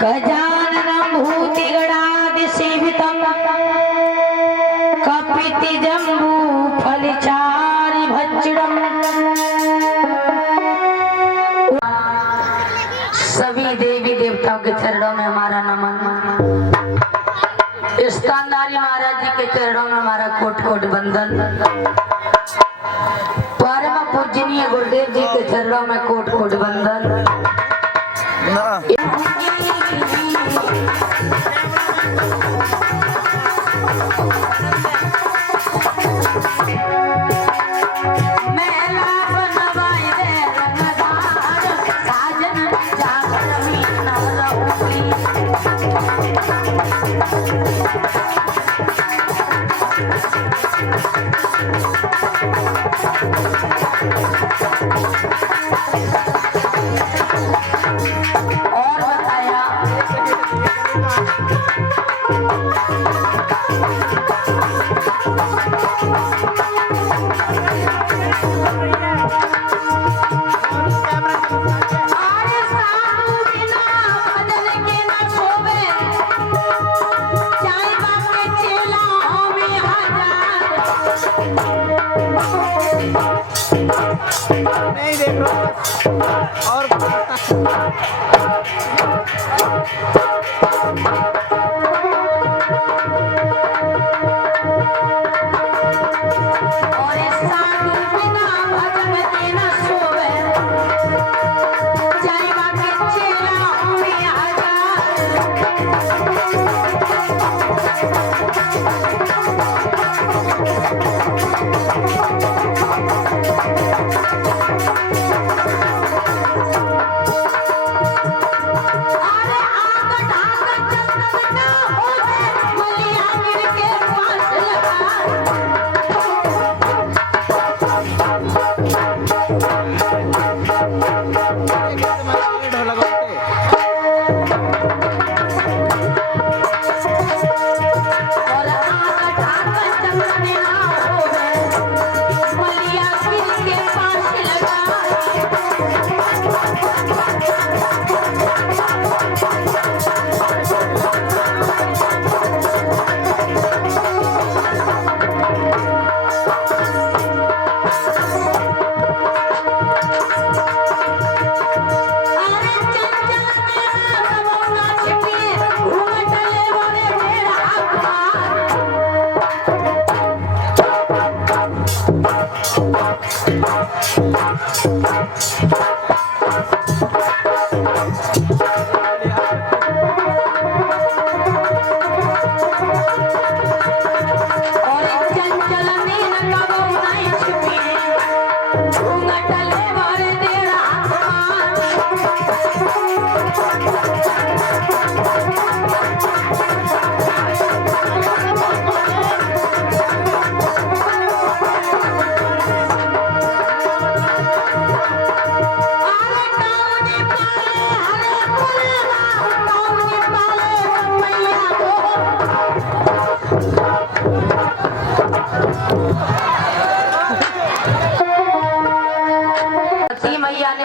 गजाननं भूतिगणादिसेवितं कपितजम्बूफलचारिभक्षणम्। सभी देवी देवताओं के चरणों में हमारा नमन। स्थानधारी महाराज जी के चरणों में हमारा कोट कोट वंदन। परम पूजनीय गुरुदेव जी के चरणों में कोट कोट वंदन। नहीं देख रहा और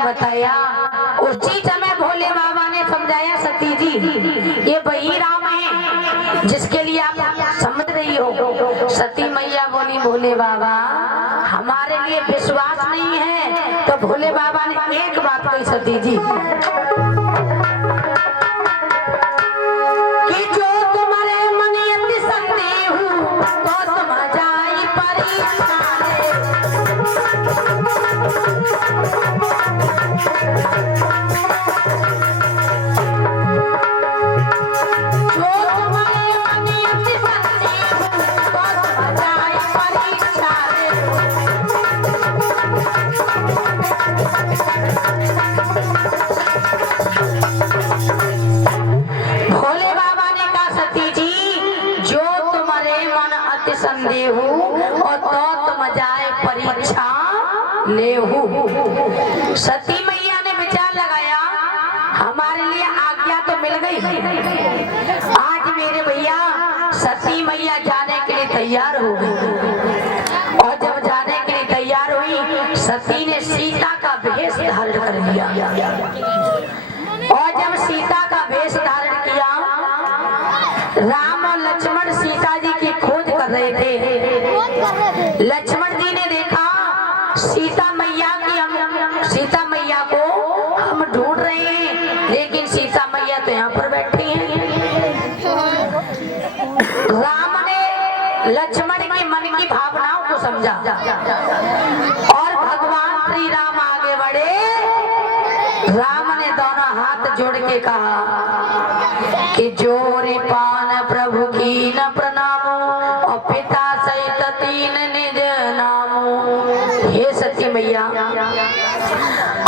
बताया उसी समय भोले बाबा ने समझाया, सती जी ये वही राम है जिसके लिए आप समझ रही हो। सती मैया बोली भोले बाबा हमारे लिए विश्वास नहीं है। तो भोले बाबा ने एक बात कही सती जी कि जो तुम्हारे मन अति संदेह तो तुम जाई परीक्षा संदेह और तो तुम जाए परीक्षा लेहू। सती मैया ने विचार लगाया हमारे लिए आज्ञा तो मिल गई। आज मेरे भैया सती मैया जाने के लिए तैयार हो गई और जब जाने के लिए तैयार हुई सती ने सीता का भेष धारण कर लिया और जब सीता का वेश धारण सीता मैया को हम ढूंढ रहे हैं, लेकिन सीता मैया तो यहाँ पर बैठी हैं। राम ने लक्ष्मण के मन की भावनाओं को समझा और भगवान श्री राम आगे बढ़े। राम ने दोनों हाथ जोड़ के कहा कि जोरी पान प्रभु की न प्रणामो और पिता सहित तीन निज नामो। हे सती मैया,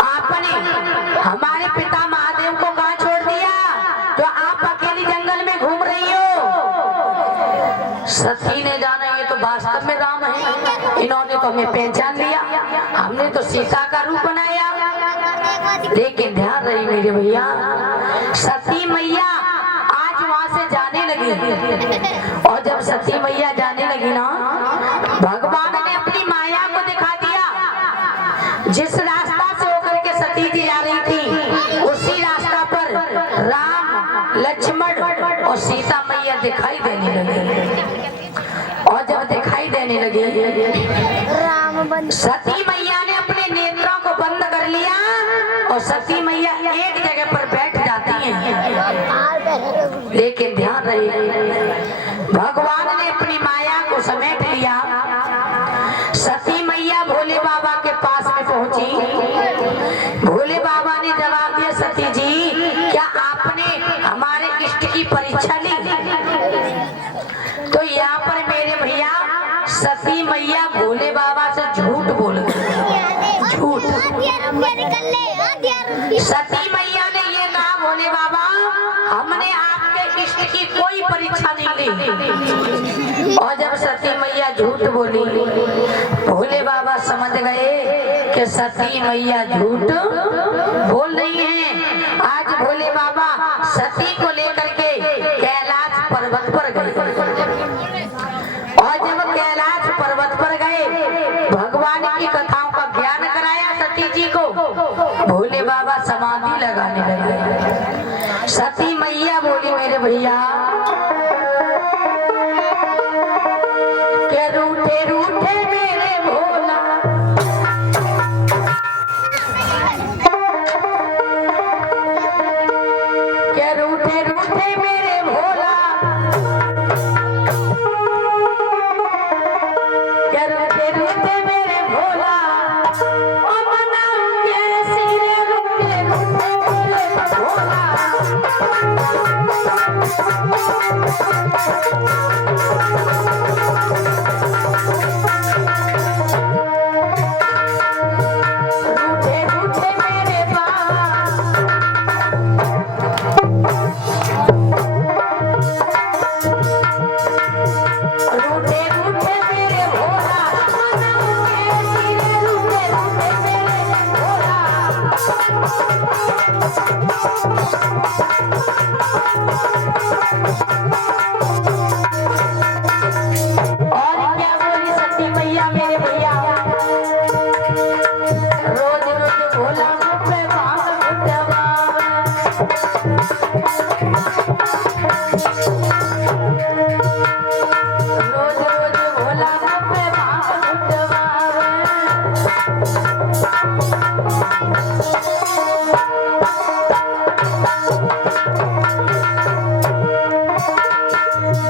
आपने हमारे पिता महादेव को कहाँ छोड़ दिया जो आप अकेली जंगल में घूम रही हो। सती ने जाना ये तो वास्तव में राम है, इन्होंने तो हमें पहचान लिया, हमने तो सीता का रूप बनाया। लेकिन ध्यान रही मेरे भैया, सती मैया आज वहां से जाने लगी और जब सती मैया जाने लगी ना, भगवान ने अपनी माया को दिखा दिया। जिस रास्ता से होकर के सती जी जा रही थी उसी रास्ता पर राम, लक्ष्मण और सीता मैया दिखाई देने लगे। और जब दिखाई देने लगे, सती मैया ने अपने नेत्रों को बंद कर लिया और सती मैया एक जगह पर बैठ जाती हैं। लेकिन ध्यान रहे, भगवान ने अपनी माया को समेट लिया। सती मैया भोले बाबा के पास में पहुंची। भोले बाबा ने जवाब दिया, सती जी क्या आपने हमारे इष्ट की परीक्षा ली? तो यहाँ पर मेरे भैया सती मैया भोले बाबा से झूठ बोल गई। झूठ। सती मैया ने ये कहा, भोले बाबा हमने आपके इष्ट की कोई परीक्षा नहीं ली। और जब सती मैया झूठ बोली, भोले बाबा समझ गए कि सती मैया झूठ बोल रही है। आज भोले बाबा सती को लेकर के कैलाश पर्वत पर गए और जब कैलाश पर्वत पर गए, भगवान की कथाओं का ज्ञान कराया सती जी को। भोले बाबा समाधि लगाने लगे। सती मैया बोली, मेरे भैया के रूठे रूठे मेरे भोला, के रूठे रूठे मेरे भोला, के रूठे रूठे मेरे भोला, ओ मनाऊं कैसे रे रूठे रूठे मेरे भोला। रूठे रूठे मेरे रूठे रूठे मेरे भोला, मनाऊं कैसे रे रूठे रूठे मेरे भोला। और क्या बोली सती मैया, मेरे भैया रोज रोज भोला मुझ पे भांग उठवावे। रोज रोज भोला मुझ पे भांग उठवावे।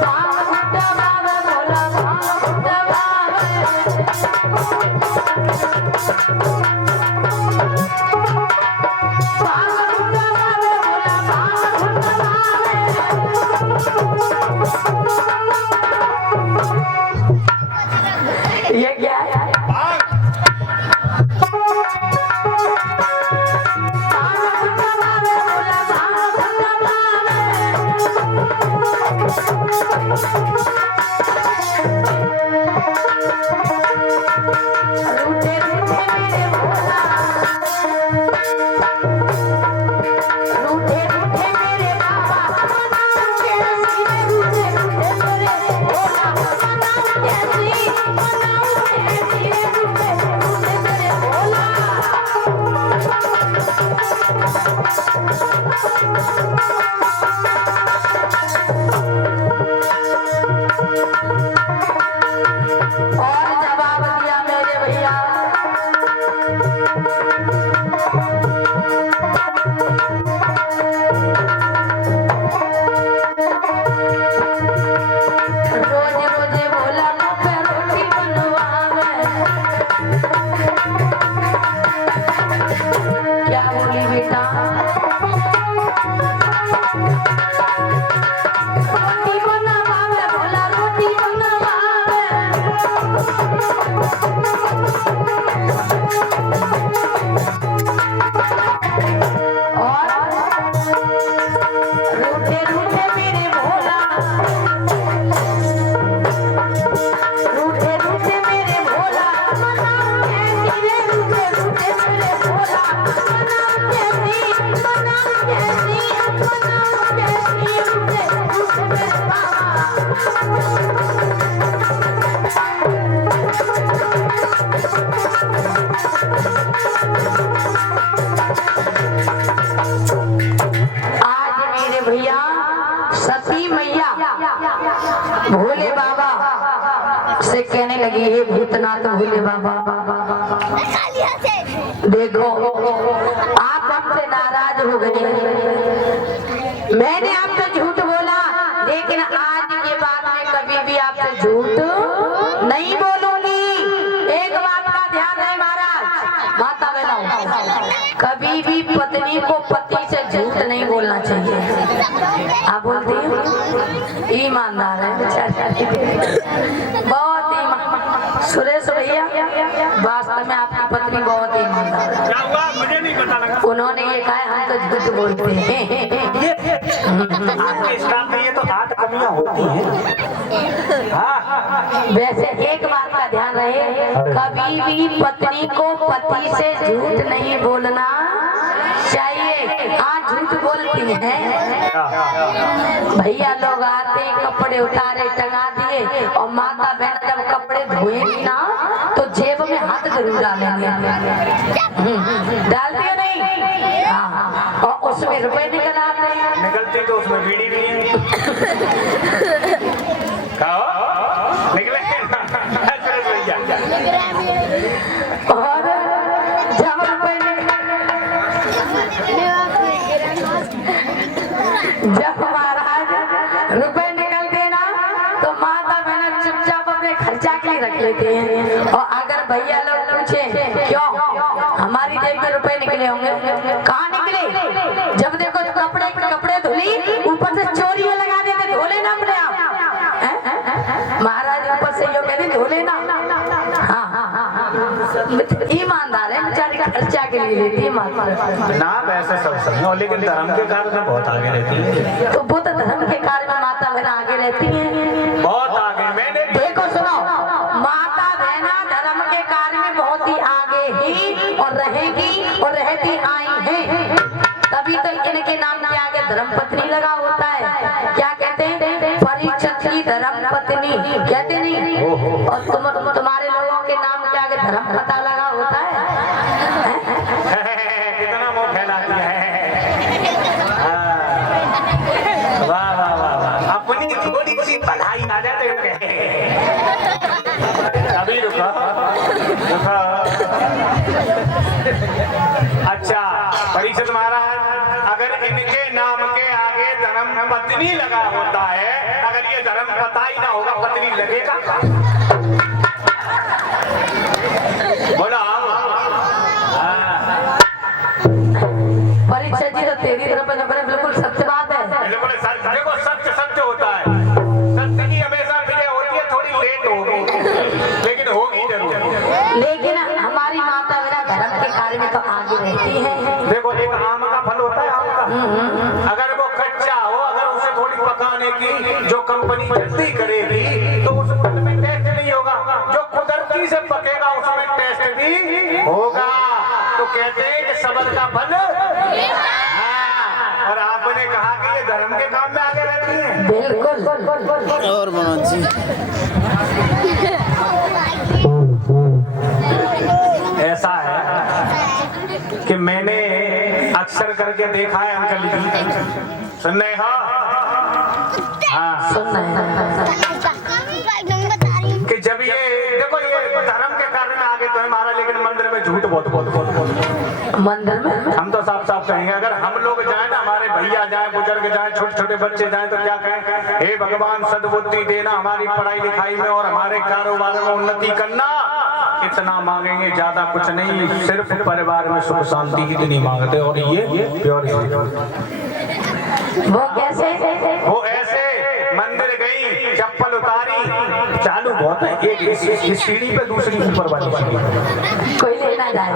भांग उठवावे भोला भांग उठवावे। भांग उठवावे भोला भांग उठवावे। ये क्या है? रूठे रूठे मेरे लगी है भूतनाथ भोले बाबा। देखो आप हमसे नाराज हो गए, मैंने आपसे झूठ बोला, लेकिन आज के बाद में कभी भी आपसे झूठ नहीं बोलूंगी। एक बात का ध्यान है महाराज, माता बहनों, कभी भी पत्नी को पति से झूठ नहीं बोलना चाहिए। आप बोलती हैं ईमानदार है बेचारी, बहुत ईमान। सुरेश भैया वास्तव में आपकी पत्नी बहुत ईमानदार है। क्या हुआ मुझे नहीं पता लगा। उन्होंने ये कहा हम तो झूठ बोलते हैं। आपके स्टाफ में ये तो 8 कमियां होती हैं। हाँ। वैसे एक बात का ध्यान रहे, कभी भी पत्नी को पति से झूठ नहीं बोलना चाहिए। हाँ झूठ बोलती हैं भैया, लोग आते कपड़े उतारे टंगा दिए और माता बहन जब कपड़े धोएंगी ना तो जेब में हाथ जरूर डालेंगे। डालती है नहीं? हाँ, और उसमें रुपए निकल आते हैं। निकलती तो उसमें बीड़ी भी है। निकले और जब रुपए जब महाराज रुपए निकलते ना तो माता बहन चुपचाप अपने खर्चा के लिए रख लेते हैं। और अगर भैया लोग पूछे क्यों हमारी जेब में रुपए निकले होंगे, कहाँ निकले? जब देखो तो कपड़े धुली, ऊपर से चोरियां लगा देते, धोले ना अपने आप। महाराज ऊपर से यो कहते धोले ना। ईमानदार है बेचारी, का खर्चा के लिए लेती है माता ना। वैसे सब सही हो, लेकिन धर्म के कार्य में बहुत आगे रहती है। तो वो तो धर्म के कार्य में माता बहन आगे रहती हैं, बहुत आगे। मैंने देखो सुनो, माता बहना धर्म के कार्य में बहुत ही आगे ही और रहेगी और रहती आई हैं। तभी तो इनके नाम के आगे धर्म पत्नी लगा होता है। क्या कहते हैं? परीक्षित की धर्म पत्नी कहते नहीं? और तुम्हारे लोगों के नाम के आगे धर्म पता लगा होता है। कितना मुंह फैला दिया है। वाह वाह वाह वाह। अपनी थोड़ी सी बधाई आ जाते हो अभी रुको। अच्छा परीक्षित महाराज, अगर इनके नाम के आगे धर्म पत्नी लगा होता है, अगर ये धर्म पता ही ना होगा पत्नी लगेगा? बोला परीक्षा जी तो तेरी तरफ बिल्कुल सत्य बात है। बिल्कुल देखो सत्य सत्य होता है। सत्य की हमेशा विजय होती है, थोड़ी लेट होगी लेकिन होगी जरूर। लेकिन हमारी माता बिना धर्म के कार्य में तो आगे रहती है। देखो एक आम का फल होता है, आम का अगर वो कच्चा हो, अगर उसे थोड़ी पकाने की जो कंपनी जल्दी करेगी तो उस फल में टेस्ट नहीं होगा। जो कुदरती से पकेगा उसमें टेस्ट भी होगा। तो कहते हैं कि सबर का फल। हाँ, और आपने कहा कि ये धर्म के काम में आगे रहती है। बिल्कुल। और मनोज जी ऐसा है कि मैंने अक्सर करके देखा है अंकल जी, सुनने हाँ सुनना है कि जब ये देखो ये धर्म के कारण आगे तो है हमारा, लेकिन मंदिर में झूठ बहुत मंदिर में हम तो साफ साफ कहेंगे। अगर हम लोग जाए ना, हमारे भैया जाए, बुजुर्ग जाए, छोटे छोटे बच्चे जाए, तो क्या कहें? हे भगवान सद्बुद्धि देना, हमारी पढ़ाई लिखाई में और हमारे कारोबार में उन्नति करना। इतना मांगेंगे, ज्यादा कुछ नहीं, सिर्फ परिवार में सुख शांति इतनी मांगते। और ये प्योर वो कैसे? वो ऐसे मंदिर गई, चप्पल उतारी, चालू बहुत है, एक इस सीढ़ी पे दूसरी ऊपर वाली सीढ़ी, कोई लेना जाए।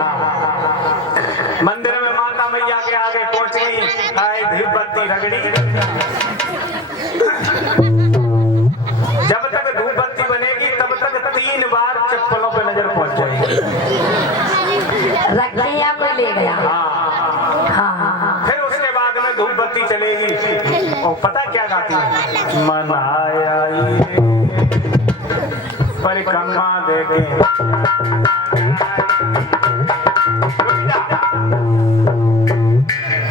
मंदिर में माता मैया के आगे पहुंच गई, आए धीप बत्ती रगड़ी। जब तक धूप बत्ती बनेगी तब तक 3 बार चप्पलों पे नजर पहुंच जाएगी। रख लिया कोई ले गया। हाँ। फिर उसके बाद में धूप बत्ती चलेगी और पता क्या गाती है? मन आया ये परिक्रमा देखे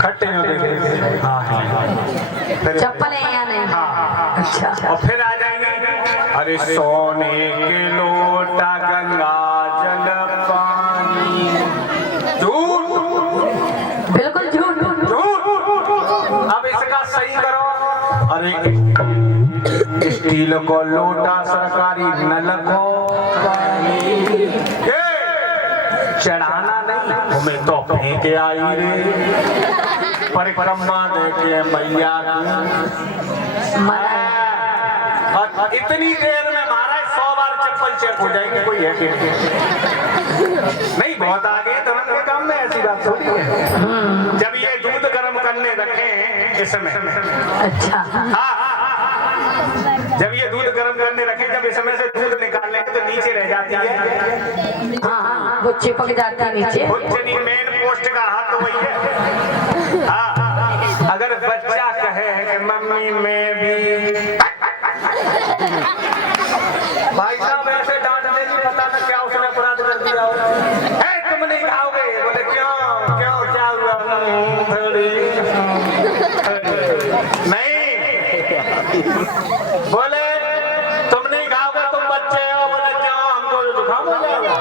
खट्टे जो देखे। हाँ चप्पल है या नहीं? हाँ। अच्छा। और फिर आ जाएंगे, अरे सोने के लोटे अरे स्टील को लोटा सरकारी नल को चढ़ाना नहीं, हमें तो फेंक आई रे परिक्रमा देके मैया और इतनी देर में महाराज 100 बार चप्पल चेक हो जाएगी, कोई है कि नहीं? बहुत आगे धर्म के काम में ऐसी बात थोड़ी है। जब ये दूध गर्म करने रखे इसमें, अच्छा हाँ जब ये दूध गर्म करने रखे, जब इसमें से दूध निकालेंगे तो नीचे रह जाती है, हाँ वो चिपक जाता है नीचे। मेन पोस्ट का हाथ तो वही है। हाँ अगर बच्चा कहे कि मम्मी मैं भी, भाई साहब ऐसे डांट देगी पता न क्या उसने अपराध कर दिया हो। तुम नहीं खाओगे, बोले क्यों क्यों क्या हुआ? नहीं बोले तुम नहीं खाओगे, तुम बच्चे हो। बोले क्यों? हमको जुकाम हो जाएगा।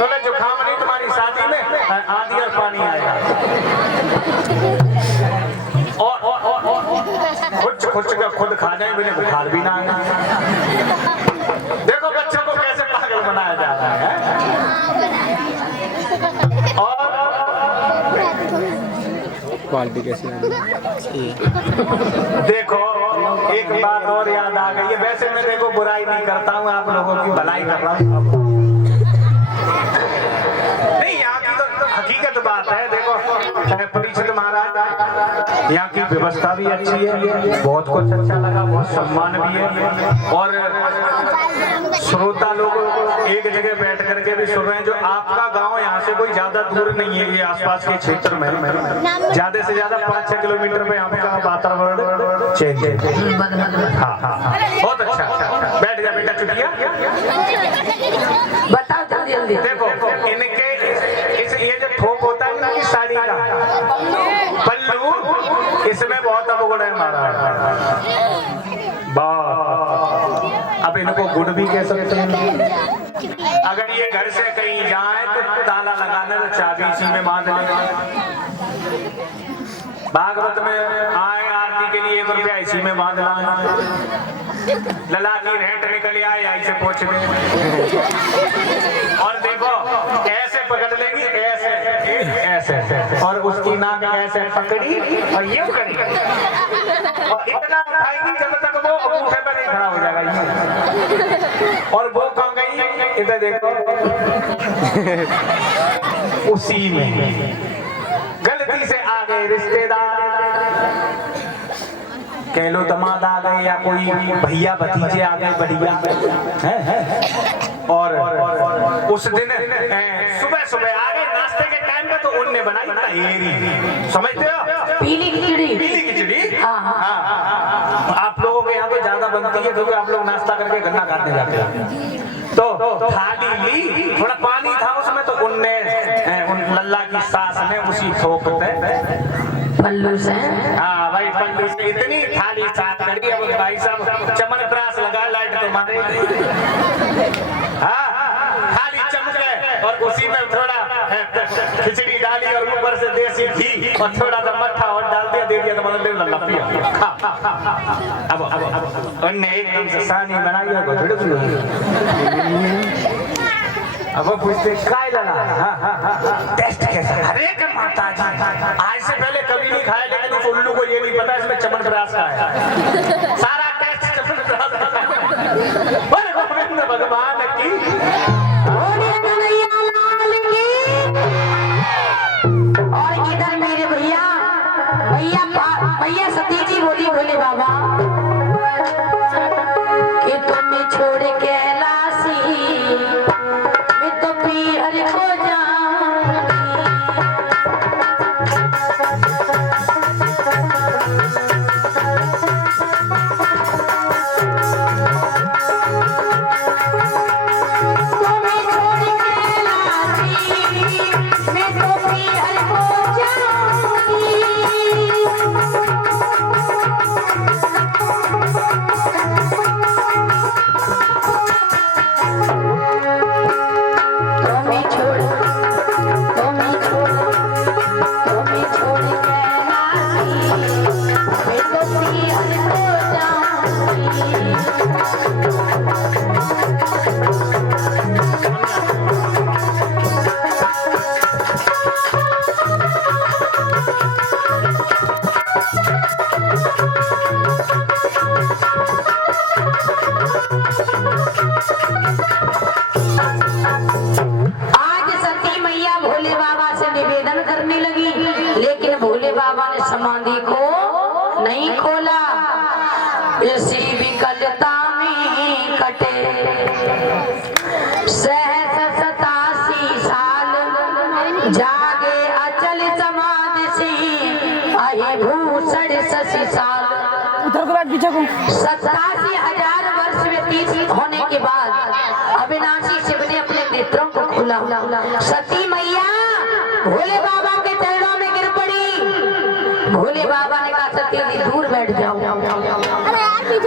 बोले जुकाम नहीं, तुम्हारी शादी में आधी और पानी आएगा। और खुद खा जाए बिना बुखार भी ना आए। देखो बच्चों को कैसे पागल बनाया जा रहा है। और क्वालिटी कैसी है? देखो एक बात और याद आ गई है। वैसे मैं देखो बुराई नहीं करता हूँ, आप लोगों की भलाई कर रहा हूँ। नहीं यहाँ की तो हकीकत बात है। देखो परीक्षित महाराज, यहाँ की व्यवस्था भी अच्छी है, बहुत कुछ अच्छा लगा, बहुत सम्मान भी है। और श्रोता लोग एक जगह बैठ करके भी सुन रहे हैं। जो आपका गांव यहाँ से कोई ज्यादा दूर नहीं है, ये आसपास के क्षेत्र में ज्यादा से ज्यादा 5-6 किलोमीटर में आपका वातावरण चेंज है। हाँ हाँ बहुत अच्छा। बैठ जा बेटा, चुटिया बताओ जल्दी जल्दी। देखो इनके ये जो थोक होता है ना कि साड़ी का पल्लू, इसमें बहुत अवगुण है महाराज। अब इनको गुड़ भी कह सकते हैं। अगर ये घर से कहीं जाए तो ताला लगाने तो चाबी इसी में बांध लेगा। भागवत में आए आरती के लिए 1 रुपया इसी में बांध लाए। लला की रेंट निकल आए ऐसे पूछ ले। और देखो ऐसे पकड़ लेगी, ऐसे ऐसे, और उसकी नाक ऐसे पकड़ी और ये करी, और इतना उठाएगी जब तक वो अंगूठे पर नहीं खड़ा हो जाएगा ये। और वो कहाँ गई? इधर देखो उसी में गलती से आ गए रिश्तेदार, कह लो दामाद आ गए या कोई भैया भतीजे आ गए बढ़िया है। और उस दिन सुबह सुबह आ गए नाश्ते के टाइम पे, तो उनने बनाई तहेरी, समझते हो? पीली खिचड़ी। पीली खिचड़ी। हाँ हाँ। आप लोगों के यहाँ तो ज्यादा बनती है क्योंकि आप लोग नाश्ता करके गन्ना काटने जाते हैं। तो थाली ली, थोड़ा पानी था उसमें, तो उनने उन लल्ला की सास ने उसी थोक पे पल्लू से, हाँ भाई पल्लू से इतनी थाली साफ करी। अब भाई साहब चमनप्रास लगा, लाइट तो मारे। हाँ थाली चमक गए, और उसी में थोड़ा खिचड़ी डाली और ऊपर से देसी घी और थोड़ा सा मट्ठा और डाल दिया, दे दिया तो मतलब लल्ला पिया। अब उनने एकदम से सानी बनाई और अब वो पूछते काय लला, टेस्ट कैसा? अरे के माता जी आज से पहले कभी नहीं खाया, लेकिन उस उल्लू को ये नहीं पता इसमें चमनप्रास का है। सारा टेस्ट चमनप्रास का है। बोले गोविंद भगवान की। और इधर मेरे भैया भैया सती जी बोली, बोले बाबा कि तुम्हें छोड़ के लासी मैं तो पीहर को जाऊंगी। से निवेदन करने लगी, लेकिन भोले बाबा ने समाधि को नहीं खोला। इसी विकलता में कटे सहस 87 साल, जागे अचल समाधि से अहि भूषण 80 साल। 87,000 वर्ष व्यतीत होने के बाद अविनाशी शिव ने अपने नेत्रों को खोला। सती मैया भोले बाबा के चरणों में गिर पड़ी। भोले बाबा ने कहा सती दूर बैठ जाओ,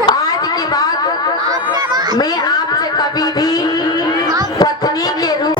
आज के बाद मैं आपसे कभी भी पत्नी के रूप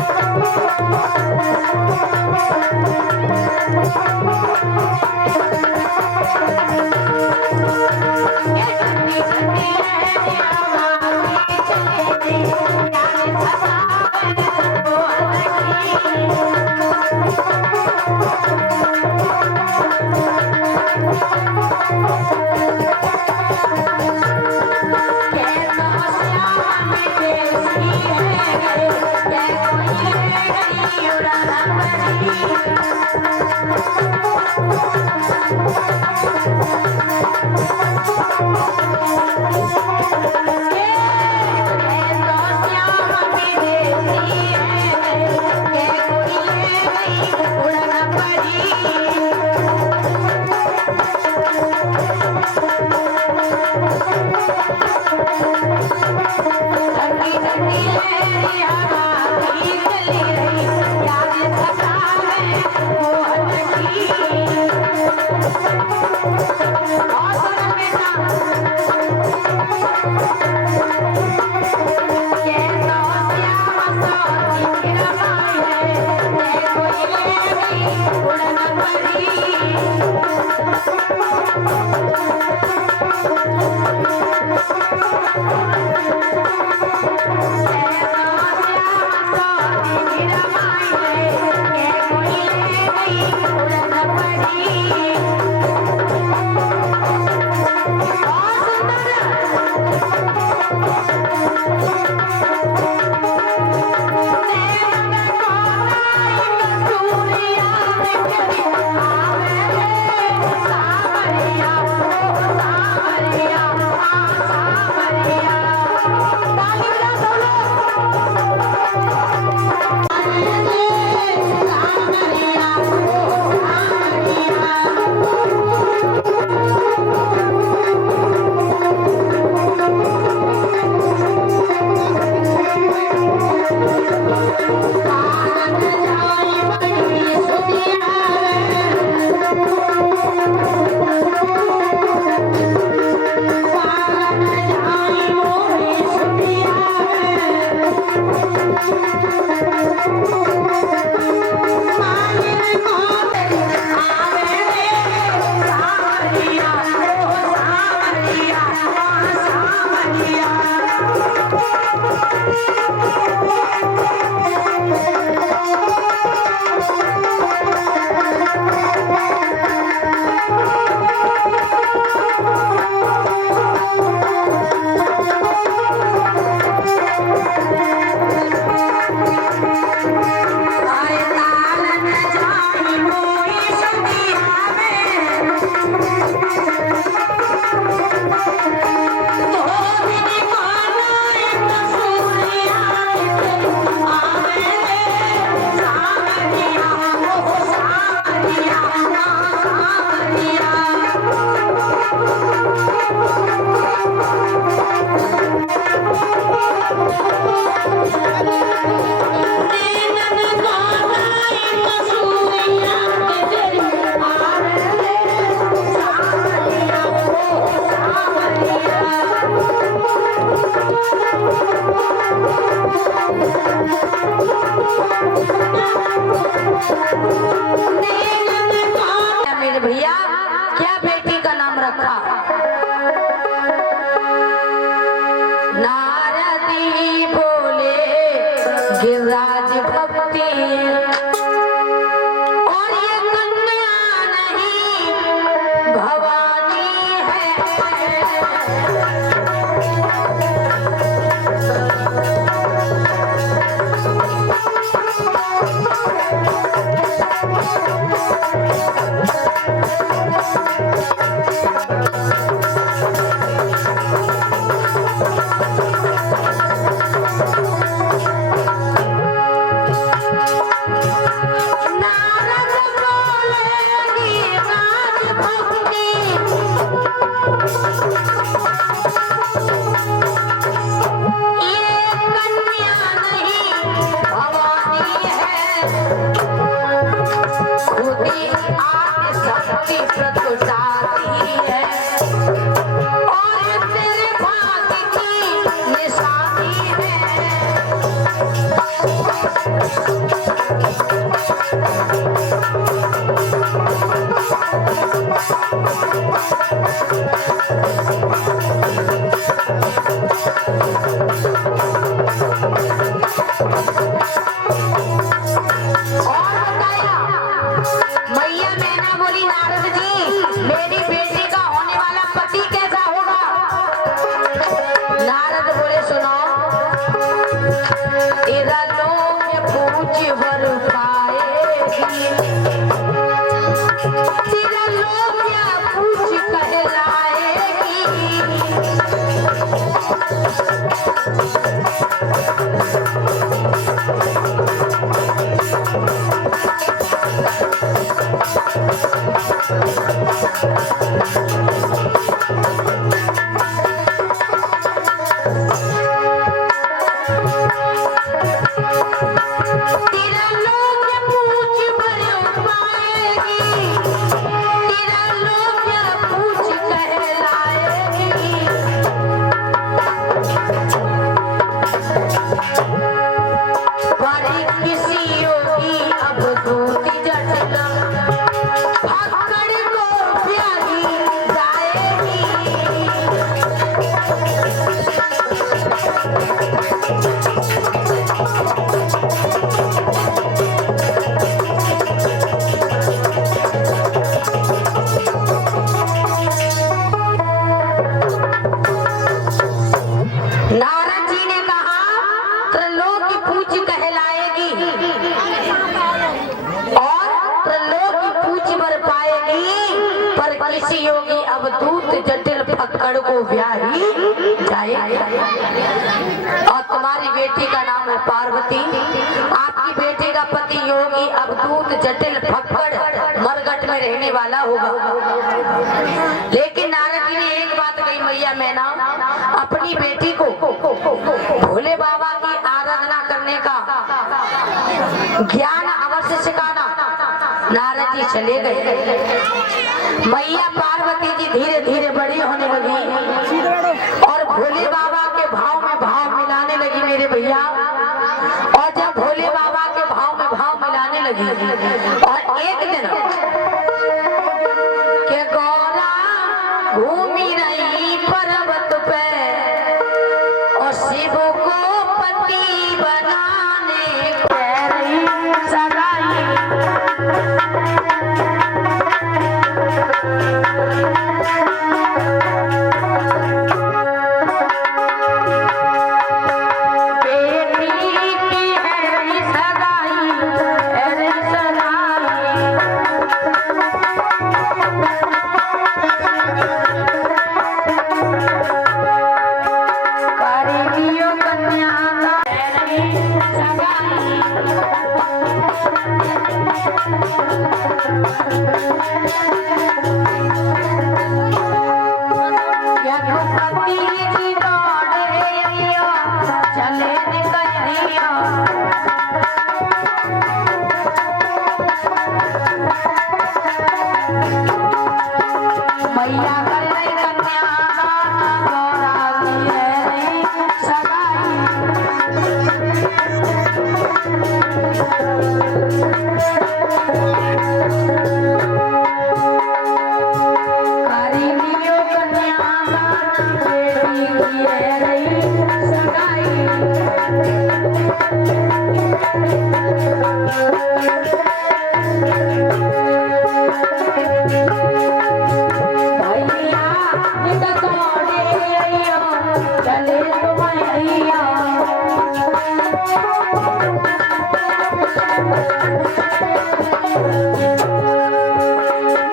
को ब्याही जाए। और तुम्हारी बेटी का नाम है पार्वती, आपकी बेटी का पति योगी अवधूत जटिल फक्कड़ मरघट में रहने वाला होगा। लेकिन नारद जी ने एक बात कही, मैया मैना अपनी बेटी को भोले बाबा की आराधना करने का ज्ञान अवश्य सिखाना। नारद जी चले गए। मैया पार्वती जी धीरे धीरे बड़ी होने लगी और भोले बाबा के भाव में भाव मिलाने लगी मेरे भैया। और जब भोले बाबा के भाव में भाव मिलाने लगी और एक दिन के गौरा घूमी रही पर्वत पे और शिव को पति बनाने कह रही सगाई।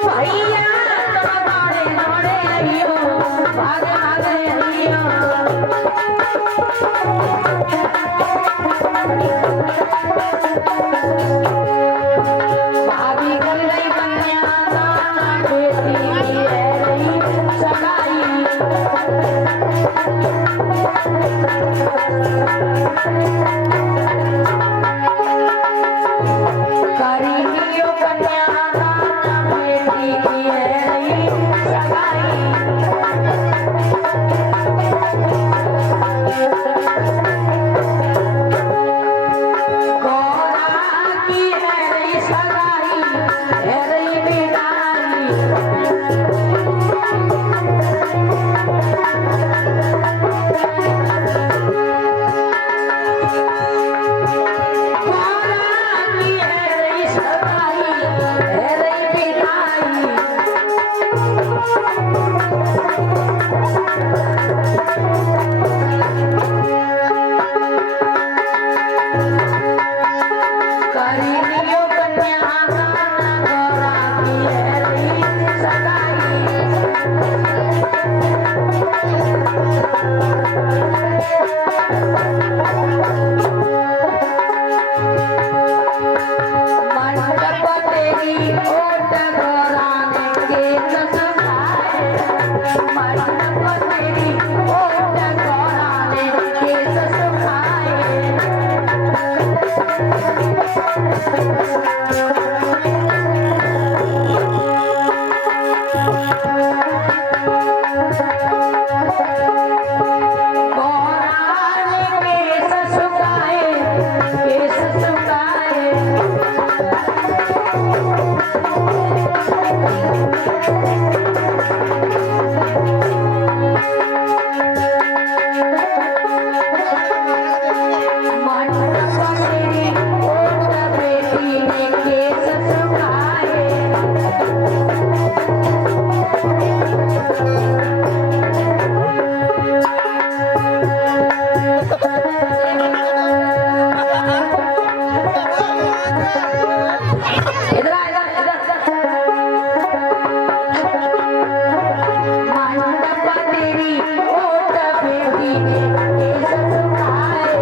भैया तुम दौड़े दौड़े अइयो, भागे भागे अइयो। भाभी कर गई कन्यादान, बेटी की है रही सगाई। करी लियो कन्यादान, बेटी की है रही सगाई। गौरा की है रही सगाई, है रही विदाई। गौरा की है रही सगाई, है रही विदाई। करी लियो कन्यादान, गौरा की है रही सगाई। मंडप तेरी ओट घराने के ससुराए। मंडप तेरी ओट घराने के ससुराए। गौराने केस सुखाए, केस सुखाए। मंडप तेरी ओट बेटी ने केस सुखाए। इधर आ, इधर मंडप तेरी ओट बेटी ने केस सुखाए।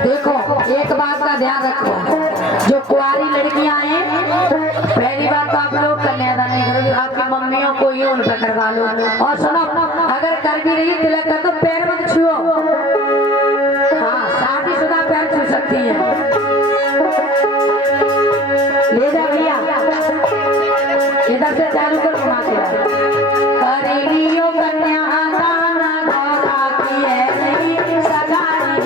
देखो एक बात का ध्यान रखो, जो कुंवारी लड़कियां हैं, पहली बात तो आप लोग कन्यादान नहीं करोगे, आपकी मम्मियों को ही उन पर करवा लो। और सुनो, अगर कर भी रही तिलक का तो पैर मत छुओ। हाँ, शादीशुदा पैर छू सकती है। ले जा भैया, इधर से चालू कर घुमा के। करी लियो कन्यादान, गौरा की है रही सगाई।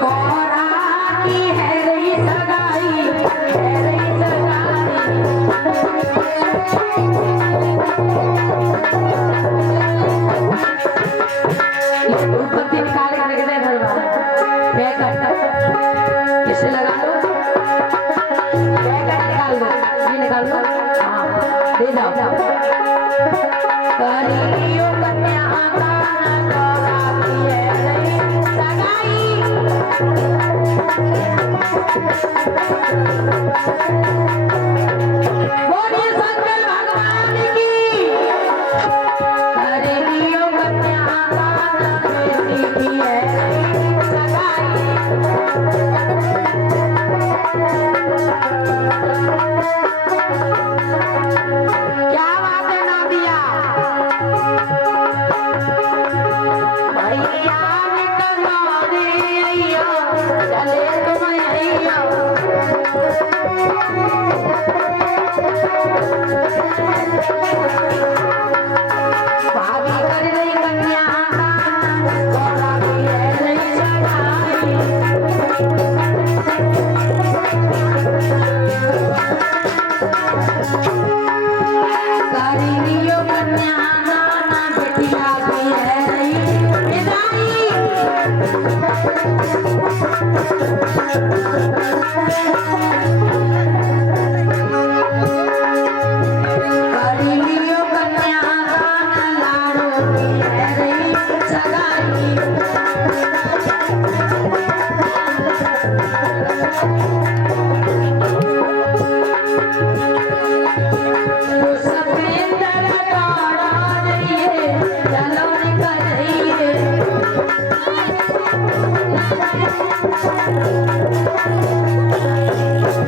गौरा की है रही सगाई, है रही सगाई। उत्पत्ति निकाले के रख दे भगवान। पैकेट इसे लगा लो, पैकेट निकाल दो, ये निकाल दो। हाँ, दे जाओ। करी लियो कन्यादान, गौरा की है रही सगाई। बोलिए शंकर भगवान की। करी लियो कन्यादान, बेटी की है रही सगाई। क्या बात है नादिया? भैया निकलो रे अइयो, चले तुम अइयो।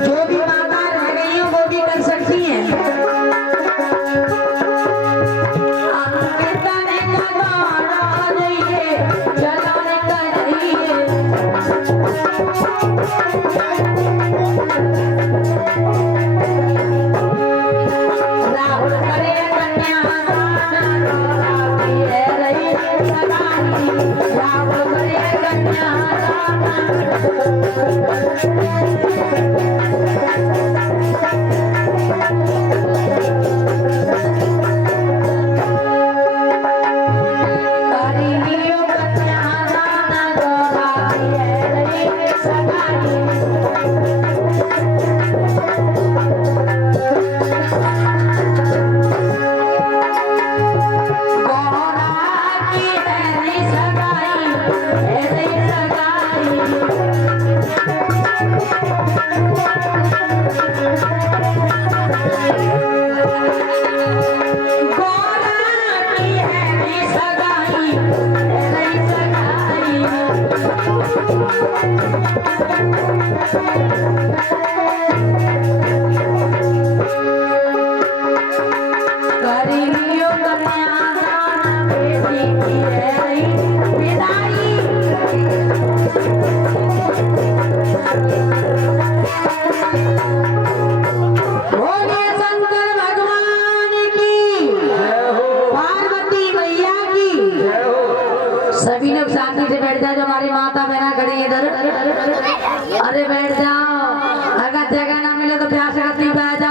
जो भी माता रह गई है वो भी कर सकती है। राहुल करे कन्या राहुल करे कन्या सभी लोग शांति से बैठ जाओ। जो हमारी माता बहना खड़ी इधर, अरे बैठ जाओ। अगर जगह ना मिले तो प्यास करती बैठ जाओ।